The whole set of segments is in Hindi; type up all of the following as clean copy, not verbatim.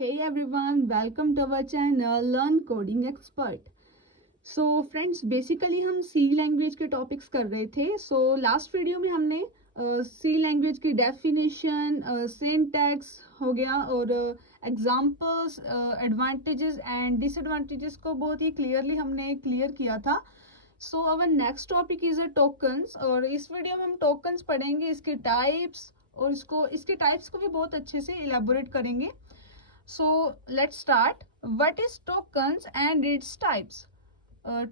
Hey everyone, welcome to our channel Learn Coding Expert. So friends, basically हम सी लैंग्वेज के टॉपिक्स कर रहे थे. सो लास्ट वीडियो में हमने सी लैंग्वेज की डेफिनेशन, सिंटैक्स हो गया और एग्जांपल्स, एडवांटेजेस एंड डिसएडवांटेजेस को बहुत ही क्लियरली हमने क्लियर किया था. So our next topic is a tokens, और इस वीडियो में हम टोकन्स पढ़ेंगे, इसके टाइप्स और इसके टाइप्स को भी बहुत अच्छे से इलेबोरेट करेंगे. So let's start. What is tokens and its types?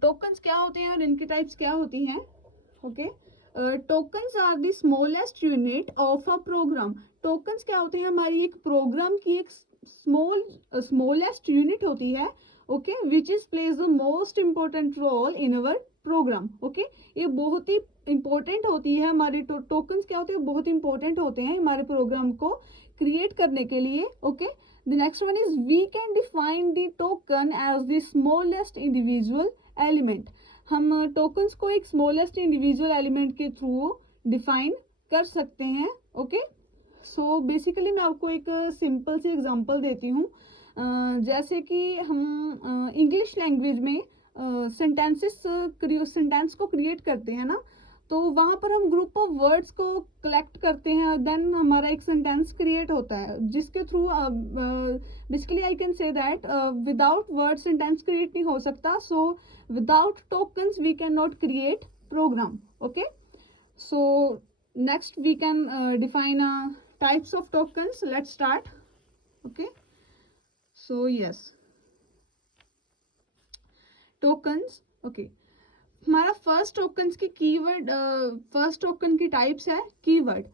Tokens क्या होते हैं और इनकी टाइप्स क्या होती हैं? Okay. Tokens are the smallest unit of a program. Tokens क्या होते हैं? हमारी एक प्रोग्राम की एक smallest unit होती है. Okay, which is plays the most important role in our program. Okay, ये बहुत ही important होती है. हमारे tokens क्या होते हैं? बहुत important होते हैं हमारे प्रोग्राम को क्रिएट करने के लिए. Okay. The next one is we can define the token as the smallest individual element. हम tokens को एक smallest individual element के through define कर सकते हैं. Okay? So basically मैं आपको एक simple सी example देती हूँ. जैसे कि हम English language में सेंटेंस को क्रिएट करते हैं ना, तो वहाँ पर हम ग्रुप ऑफ वर्ड्स को कलेक्ट करते हैं, देन हमारा एक सेंटेंस क्रिएट होता है जिसके through basically I can say that without word sentence create नहीं हो सकता. So without tokens we can not create program. Okay, so next we can define types of tokens. Let's start. Okay, so yes, tokens. Okay, हमारा फर्स्ट टोकन्स की कीवर्ड, फर्स्ट टोकन की टाइप्स है कीवर्ड.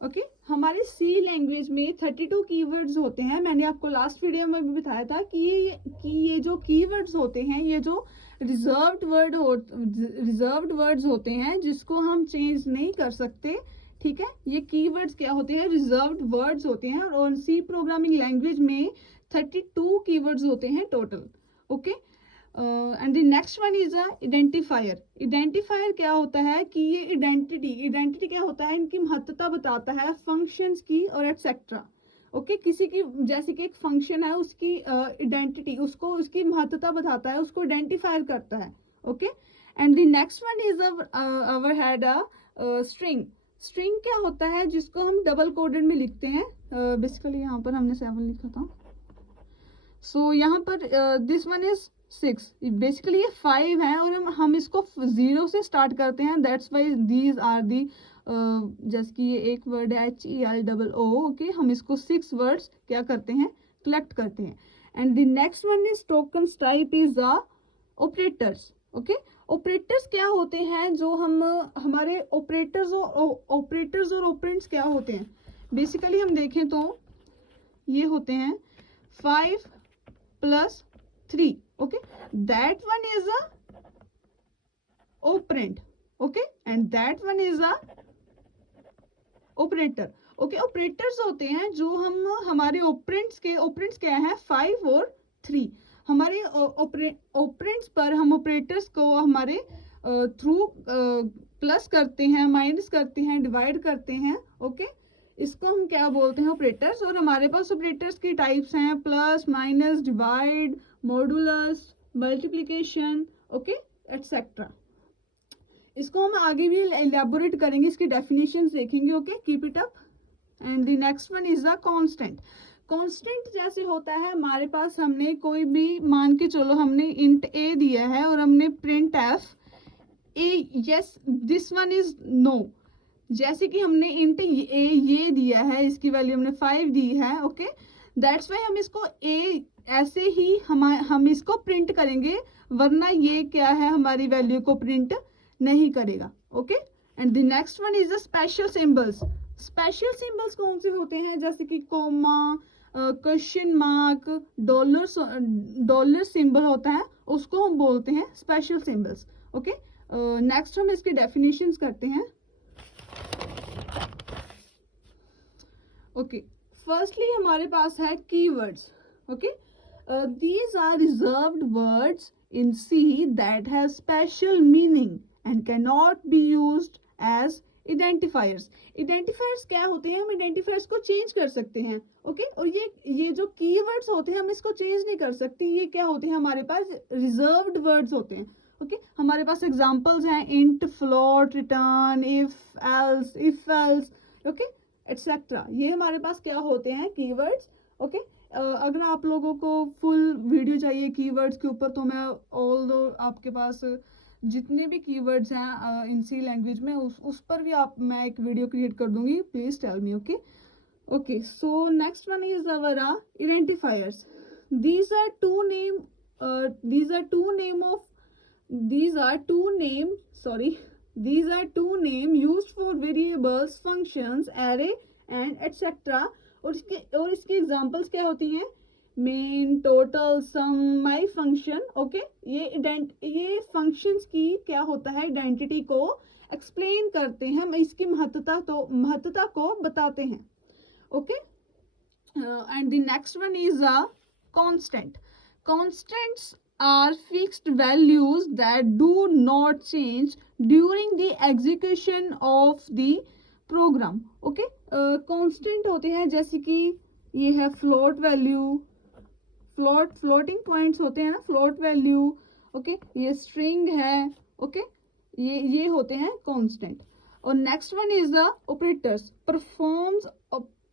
ओके, हमारे सी लैंग्वेज में 32 कीवर्ड्स होते हैं. मैंने आपको लास्ट वीडियो में भी बताया था कि ये जो कीवर्ड्स होते हैं, ये जो रिजर्व्ड वर्ड्स होते हैं जिसको हम चेंज नहीं कर सकते. ठीक है, ये कीवर्ड्स क्या होते हैं? रिजर्व्ड वर्ड्स होते हैं. और सी प्रोग्रामिंग लैंग्वेज में 32 कीवर्ड्स होते हैं total. Okay, and the next one is a identifier. Identifier क्या होता है कि ये आइडेंटिटी क्या होता है? इनकी महत्ता बताता है फंक्शंस की और एटसेट्रा. ओके, किसी की जैसे कि एक फंक्शन है, उसकी आइडेंटिटी, उसको उसकी महत्ता बताता है, उसको आइडेंटिफायर करता है. Okay, and the next one is our had a string. String क्या होता है? जिसको हम डबल कोडेड में लिखते हैं. बेसिकली यहाँ पर हमने 7 लिखा था. सो यहाँ पर दिस वन इज 6. बेसिकली ये 5 है और हम इसको 0 से स्टार्ट करते हैं. That's why these are the, जैसे कि ये एक वर्ड है HELOO. ओके, हम इसको 6 वर्ड्स क्या करते हैं? कलेक्ट करते हैं. And the next one is tokens type is the operators. Okay, operators क्या होते हैं? जो हम हमारे ऑपरेटर्स और ऑपरेंड्स क्या होते हैं? बेसिकली हम देखें तो ये होते हैं 5 + 3. Okay, that one is a operand. Okay, and that one is a operator. Okay, operators होते हैं जो हम हमारे ऑपरेंड्स क्या है? 5 और 3. हमारे ऑपरेंड्स पर हम ऑपरेटर्स को हमारे थ्रू प्लस करते हैं, माइनस करते हैं, डिवाइड करते हैं. ओके, इसको हम क्या बोलते हैं? ऑपरेटर्स. और हमारे पास ऑपरेटर्स की टाइप्स हैं plus, minus, divide, modulus, multiplication. Okay, etcetera. इसको हम आगे भी एलैबोरेट करेंगे, इसकी डेफिनेशंस देखेंगे. Okay, keep it up. And the next one is a constant. Constant जैसे होता है, हमारे पास हमने कोई भी, मान के चलो हमने इंट ए दिया है और हमने print F A, yes this one is no. जैसे कि हमने इंट ए ये दिया है, इसकी वैल्यू हमने 5 दी है. ओके, दैट्स वाई हम इसको ए ऐसे ही हम इसको प्रिंट करेंगे, वरना ये क्या है? हमारी वैल्यू को प्रिंट नहीं करेगा. Okay, and the next one is the special symbols. Special symbols कौन से होते हैं? जैसे कि comma, question mark, dollar symbol होता है, उसको हम बोलते हैं स्पेशल सिंबल्स. ओके, नेक्स्ट हम इसके डेफिनेशंस करते हैं. ओके, फर्स्टली हमारे पास है keywords. Okay, these are reserved words in C that have special meaning and cannot be used as identifiers. identifiers क्या होते हैं? हम identifiers को चेंज कर सकते हैं. ओके, और ये जो कीवर्ड्स कीवर्ड्स होते हैं, हम इसको चेंज नहीं कर सकते, ये क्या होते हैं हमारे पास रिजर्व्ड वर्ड्स होते हैं। ओके हमारे पास एग्जांपल्स हैं int, float, return, if else, okay etcetera, ये हमारे पास क्या होते हैं कीवर्ड्स। ओके अगर आप लोगों को फुल वीडियो चाहिए कीवर्ड्स के ऊपर तो मैं आपके पास जितने भी कीवर्ड्स हैं इन सी लैंग्वेज में उस पर भी मैं एक वीडियो क्रिएट कर दूंगी, please tell me. Okay okay, so next one is our identifiers. These are two name these are two name of these are two name sorry these are two name used for variables, functions, array and etc. और इसके एग्जांपल्स क्या होती हैं, main, total, sum, my function. Okay ये फंक्शंस की क्या होता है, आइडेंटिटी को एक्सप्लेन करते हैं, हम इसकी महत्ता को बताते हैं। Okay and the next one is a constant. Constants are fixed values that do not change during the execution of the program. Okay constant होते हैं जैसे कि ये है float value, floating points होते हैं ना, float value। okay ये string है। okay ये होते हैं constant। और next one is the operators,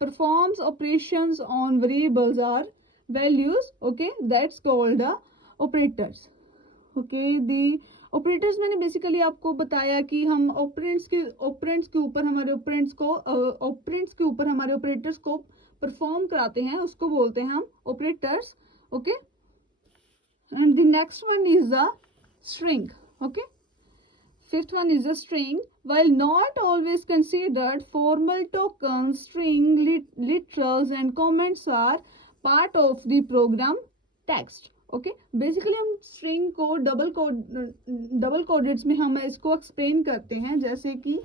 performs operations on variables or values। okay that's called the operators। okay the operators मैंने बेसिकली आपको बताया कि हम ऑपरेंड्स के ऊपर हमारे ऑपरेटर्स को परफॉर्म कराते हैं, उसको बोलते हैं हम operators. Okay and the next one is the string. Okay fifth one is a string. While not always considered formal tokens, string, literals and comments are part of the program text। okay basically हम string को डबल कोडेड्स में हम इसको एक्सप्लेन करते हैं, जैसे कि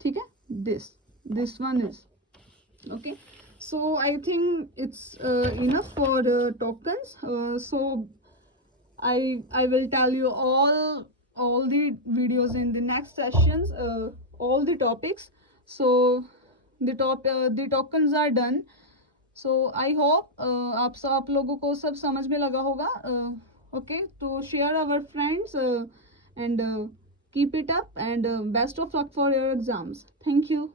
ठीक है this one is okay। so I think it's enough for tokens। so I will tell you all the videos in the next sessions, all the topics। so the tokens are done। so I hope आप लोगों को सब समझ में लगा होगा। okay to share our friends and keep it up and best of luck for your exams। thank you।